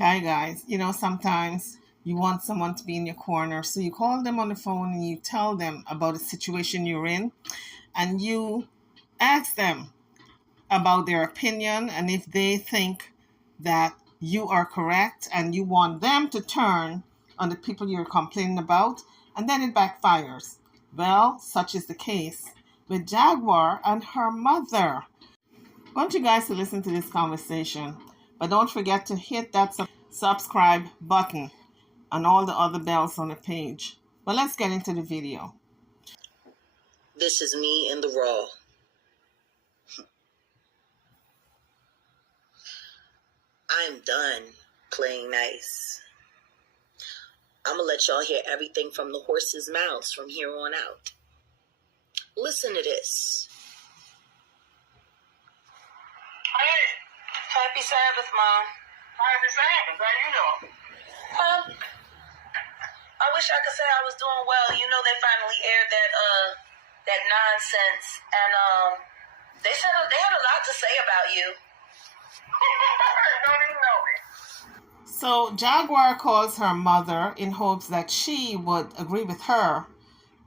Hi guys, sometimes you want someone to be in your corner, so you call them on the phone and you tell them about a situation you're in, and you ask them about their opinion and if they think that you are correct, and you want them to turn on the people you're complaining about, and then it backfires. Well, such is the case with Jaguar and her mother. I want you guys to listen to this conversation, but don't forget to hit that subscribe button and all the other bells on the page. But let's get into the video. This is me in the raw. I'm done playing nice. I'm gonna let y'all hear everything from the horse's mouths from here on out. Listen to this. Hey, Happy Sabbath, Mom. happy Sabbath. How you doing? I wish I could say I was doing well. You know, they finally aired that nonsense, and they said they had a lot to say about you. Don't even know me. So Jaguar calls her mother in hopes that she would agree with her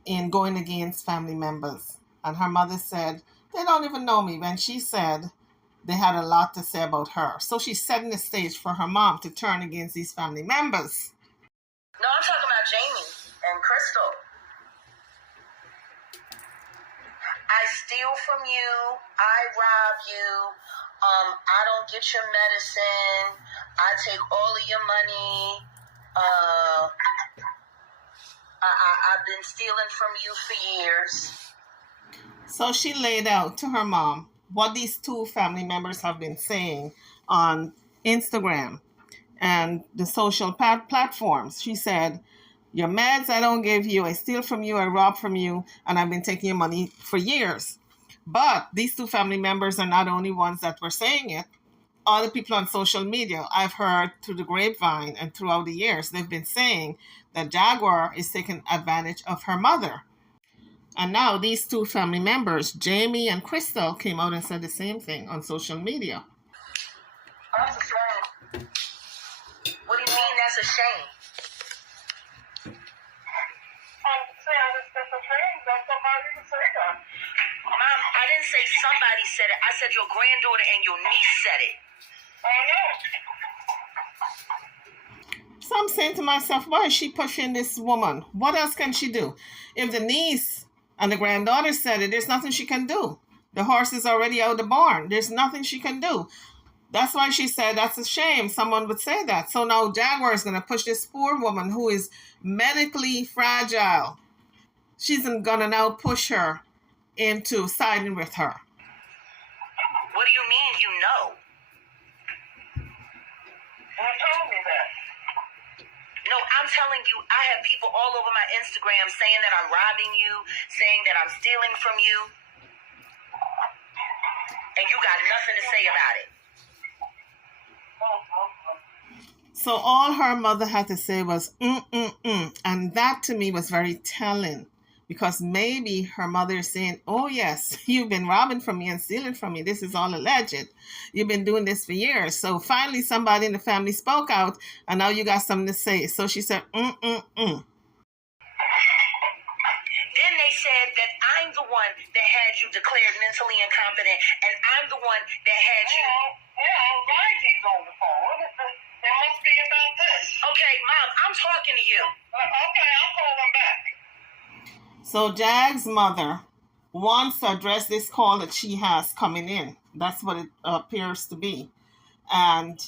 in going against family members. And her mother said, they don't even know me, when she said they had a lot to say about her. So she's setting the stage for her mom to turn against these family members. No, I'm talking about Jamie and Crystal. I steal from you. I rob you. I don't get your medicine. I take all of your money. I've been stealing from you for years. So she laid out to her mom what these two family members have been saying on Instagram and the social platforms. She said, your meds I don't give you, I steal from you, I rob from you, and I've been taking your money for years. But these two family members are not the only ones that were saying it. Other people on social media, I've heard through the grapevine and throughout the years, they've been saying that Jaguar is taking advantage of her mother. And now these two family members, Jamie and Crystal, came out and said the same thing on social media. That's a shame. What do you mean that's a shame? I'm saying it's a shame that somebody would say that. Mom, I didn't say somebody said it. I said your granddaughter and your niece said it. I know. So I'm saying to myself, why is she pushing this woman? What else can she do? If the niece and the granddaughter said it, there's nothing she can do. The horse is already out of the barn. There's nothing she can do. That's why she said that's a shame someone would say that. So now Jaguar is going to push this poor woman who is medically fragile. She's going to now push her into siding with her. What do you mean you know? You told me that. No, I'm telling you, I have people all over my Instagram saying that I'm robbing you, saying that I'm stealing from you, and you got nothing to say about it. So all her mother had to say was, And that to me was very telling, because maybe her mother is saying, oh yes, you've been robbing from me and stealing from me. This is all alleged. You've been doing this for years. So finally somebody in the family spoke out, and now you got something to say. So she said, Then they said that I'm the one that had you declared mentally incompetent, and I'm the one that had you... Ryan's on the phone. It must be about this. Okay, Mom, I'm talking to you. Okay, I'll call him back. So Jag's mother wants to address this call that she has coming in. That's what it appears to be. And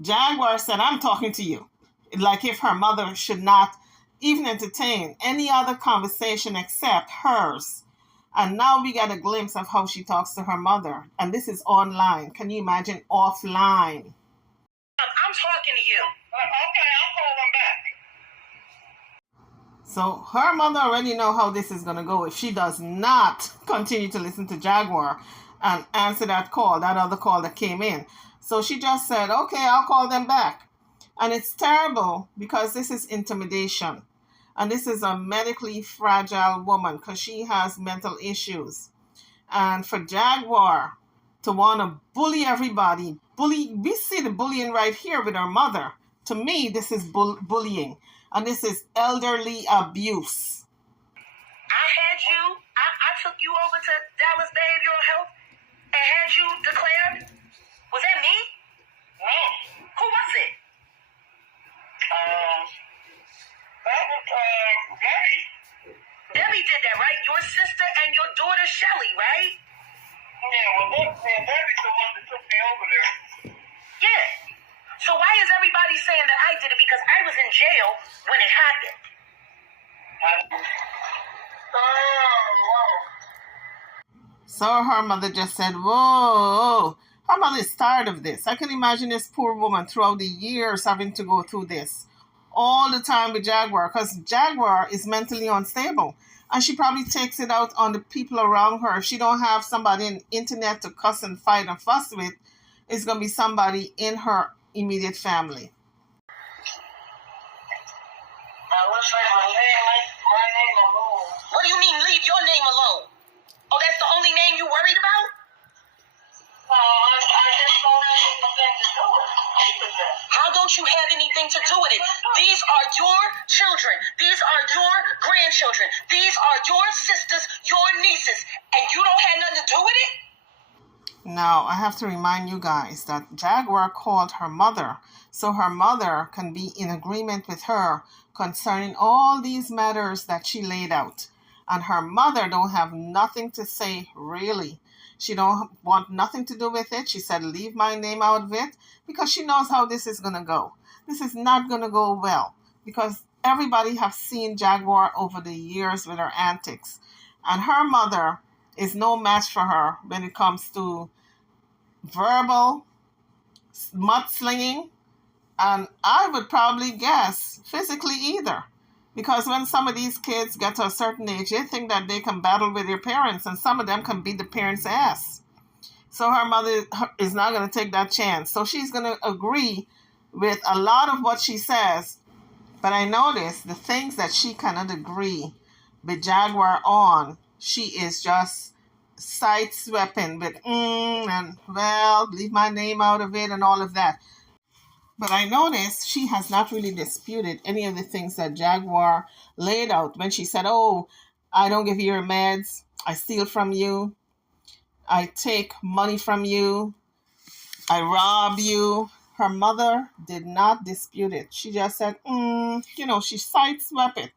Jaguar said, I'm talking to you. Like if her mother should not even entertain any other conversation except hers. And now we get a glimpse of how she talks to her mother. And this is online. Can you imagine offline? I'm talking to you. Okay, I'll call him back. So her mother already know how this is going to go if she does not continue to listen to Jaguar and answer that call, that other call that came in. So she just said, okay, I'll call them back. And it's terrible because this is intimidation. And this is a medically fragile woman because she has mental issues. And for Jaguar to want to bully everybody. We see the bullying right here with her mother. To me, this is bullying. And this is elderly abuse. I took you over to Dallas Behavioral Health and had you declared. Was that me? No. Who was it? That was Gabby. Debbie did that, right? Your sister and your daughter Shelly, right? Yeah, well, Gabby's the one that took me over there. Yeah. So why is everybody saying that I did it? Because I was in jail when it happened. So her mother just said, whoa. Her mother is tired of this. I can imagine this poor woman throughout the years having to go through this all the time with Jaguar, because Jaguar is mentally unstable. And she probably takes it out on the people around her. If she don't have somebody on the internet to cuss and fight and fuss with, it's going to be somebody in her immediate family. Let's say my name alone. What do you mean leave your name alone? Oh, that's the only name you worried about? No, I just don't have anything to do with it. How don't you have anything to do with it? These are your children. These are your grandchildren. These are your sisters, your nieces, and you don't have nothing to do with it? Now, I have to remind you guys that Jaguar called her mother, so her mother can be in agreement with her concerning all these matters that she laid out. And her mother don't have nothing to say, really. She don't want nothing to do with it. She said, leave my name out of it, because she knows how this is going to go. This is not going to go well, because everybody have seen Jaguar over the years with her antics. And her mother is no match for her when it comes to verbal mudslinging, and I would probably guess physically either. Because when some of these kids get to a certain age, they think that they can battle with their parents, and some of them can beat the parents' ass. So her mother is not going to take that chance. So she's going to agree with a lot of what she says. But I notice the things that she cannot agree with Jaguar on, she is just sidesweeping with, and well, leave my name out of it and all of that. But I noticed she has not really disputed any of the things that Jaguar laid out when she said, oh, I don't give you your meds, I steal from you, I take money from you, I rob you. Her mother did not dispute it. She just said, she sideswept it.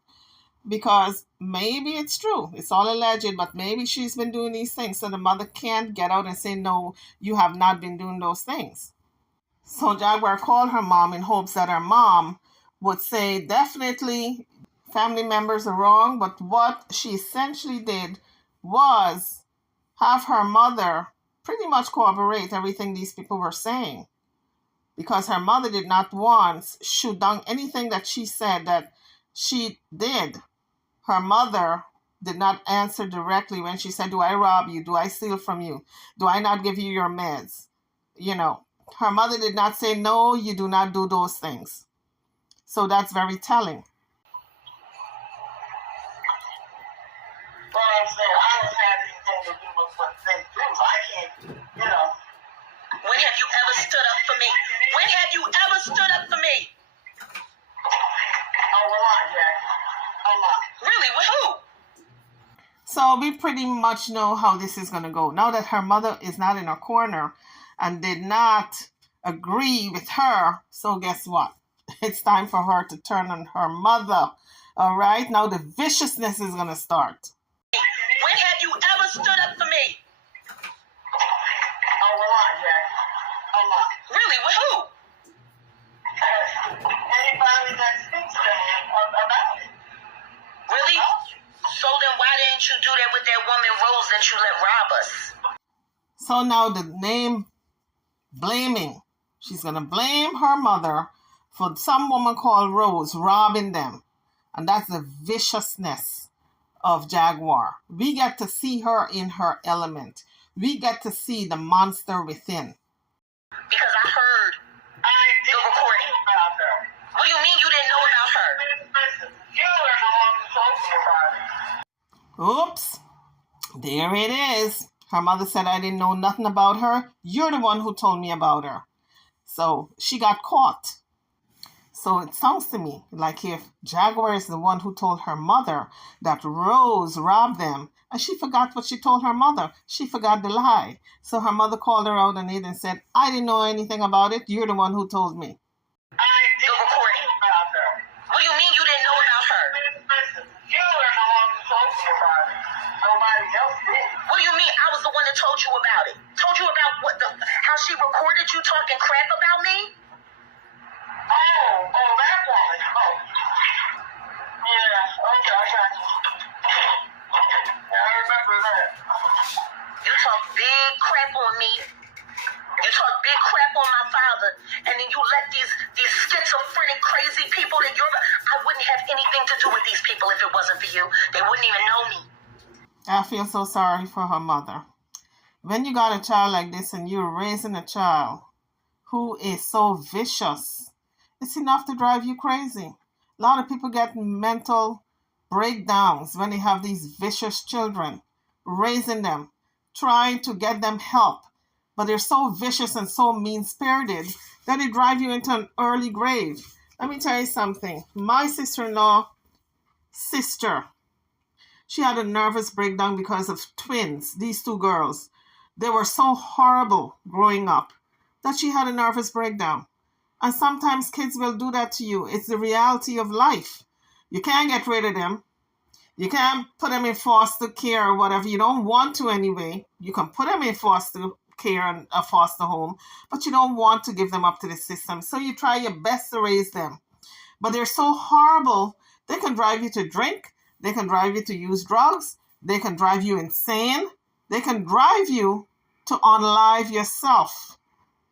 Because maybe it's true. It's all alleged, but maybe she's been doing these things. So the mother can't get out and say, no, you have not been doing those things. So Jaguar called her mom in hopes that her mom would say, definitely family members are wrong. But what she essentially did was have her mother pretty much corroborate everything these people were saying. Because her mother did not once shoot down anything that she said that she did. Her mother did not answer directly when she said, do I rob you? Do I steal from you? Do I not give you your meds? Her mother did not say, no, you do not do those things. So that's very telling. Well, I'm saying I don't have anything to do with what they do. I can't, When have you ever stood up for me? When have you ever stood up for me? A lot, Jack. A lot. Really? With who? So we pretty much know how this is going to go. Now that her mother is not in her corner and did not agree with her, so guess what? It's time for her to turn on her mother. All right? Now the viciousness is going to start. When have you ever stood up for me? A lot, Jack. A lot. Really? With who? Anybody that speaks to me about it. Really? So then why didn't you do that with that woman Rose that you let rob us? So now the name blaming. She's going to blame her mother for some woman called Rose robbing them. And that's the viciousness of Jaguar. We get to see her in her element. We get to see the monster within. Because I heard the recording. About her. What do you mean you didn't know about her? Listen, you are the one who told me about it. Oops. There it is. Her mother said, I didn't know nothing about her. You're the one who told me about her. So she got caught. So it sounds to me like if Jaguar is the one who told her mother that Rose robbed them, and she forgot what she told her mother. She forgot the lie. So her mother called her out on it and said, I didn't know anything about it. You're the one who told me. I did recording about her. What do you mean you didn't know about her? Listen, you were the one who told me about it. Nobody else did. What do you mean I was the one that told you about it? Told you about how she recorded you talking crap about me? Oh, that woman. Oh. Yeah, okay, I got you. Yeah, I remember that. You talk big crap on me. You talk big crap on my father, and then you let these schizophrenic, crazy people that I wouldn't have anything to do with these people if it wasn't for you. They wouldn't even know me. I feel so sorry for her mother. When you got a child like this and you're raising a child who is so vicious, it's enough to drive you crazy. A lot of people get mental breakdowns when they have these vicious children, raising them, trying to get them help. But they're so vicious and so mean-spirited that they drive you into an early grave. Let me tell you something. My sister-in-law, she had a nervous breakdown because of twins, these two girls. They were so horrible growing up that she had a nervous breakdown. And sometimes kids will do that to you. It's the reality of life. You can't get rid of them. You can't put them in foster care or whatever. You don't want to anyway. You can put them in foster care and a foster home, but you don't want to give them up to the system. So you try your best to raise them. But they're so horrible. They can drive you to drink. They can drive you to use drugs. They can drive you insane. They can drive you to unalive yourself.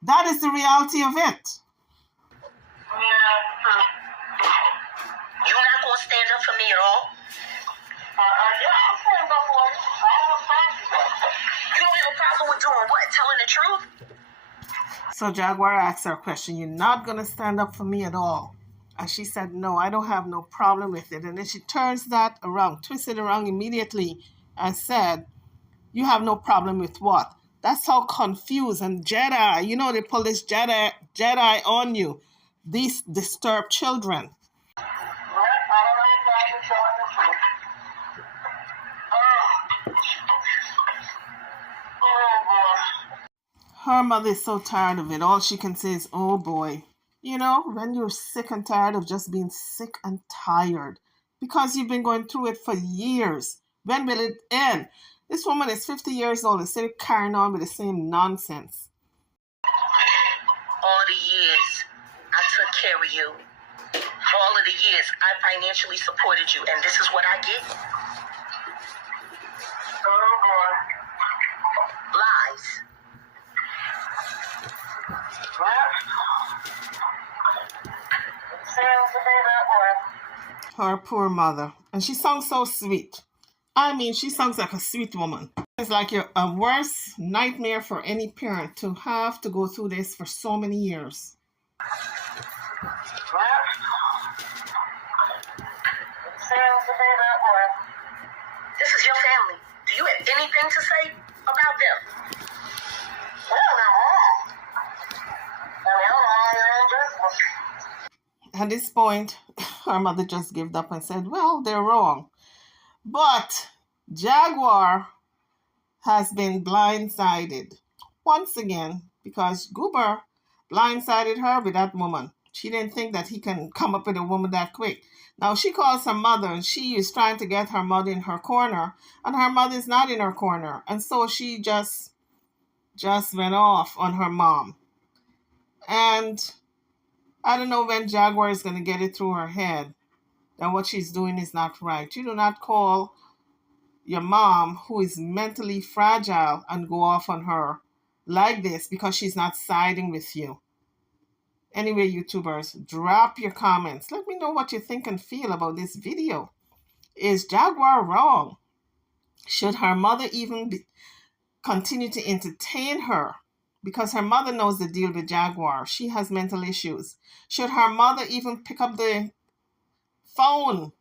That is the reality of it. You're not going to stand up for me at all? Yeah, I'm standing up for you. I don't have a problem with that. You don't have a problem with doing what? Telling the truth? So Jaguar asked her a question, you're not going to stand up for me at all? And she said, no, I don't have no problem with it. And then she turns that around, twists it around immediately and said, you have no problem with what? That's how confused and Jedi, they pull this Jedi on you. These disturbed children. Yeah, I don't have a problem with telling the truth. Oh, boy. Her mother is so tired of it. All she can say is, oh boy. When you're sick and tired of just being sick and tired because you've been going through it for years. When will it end? This woman is 50 years old and still carrying on with the same nonsense. All the years I took care of you. All of the years I financially supported you. And this is what I get? Oh, boy. Lies. Yeah. It seems to be that way. Her poor mother. And she sounds so sweet. I mean, she sounds like a sweet woman. It's like a worst nightmare for any parent to have to go through this for so many years. Yeah. It seems to be that way. This is your family. Do you have anything to say about them? Well, they're wrong. And they're all their own business. At this point, her mother just gave up and said, well, they're wrong. But Jaguar has been blindsided once again because Goober blindsided her with that woman. She didn't think that he can come up with a woman that quick. Now she calls her mother and she is trying to get her mother in her corner and her mother's not in her corner. And so she just went off on her mom. And I don't know when Jaguar is going to get it through her head that what she's doing is not right. You do not call your mom, who is mentally fragile, and go off on her like this because she's not siding with you. Anyway, YouTubers, drop your comments. Let me know what you think and feel about this video. Is Jaguar wrong? Should her mother even continue to entertain her? Because her mother knows the deal with Jaguar. She has mental issues. Should her mother even pick up the phone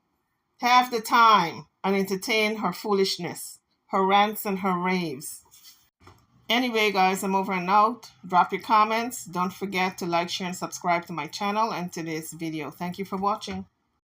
half the time and entertain her foolishness, her rants and her raves? Anyway, guys, I'm over and out. Drop your comments. Don't forget to like, share, and subscribe to my channel and to this video. Thank you for watching.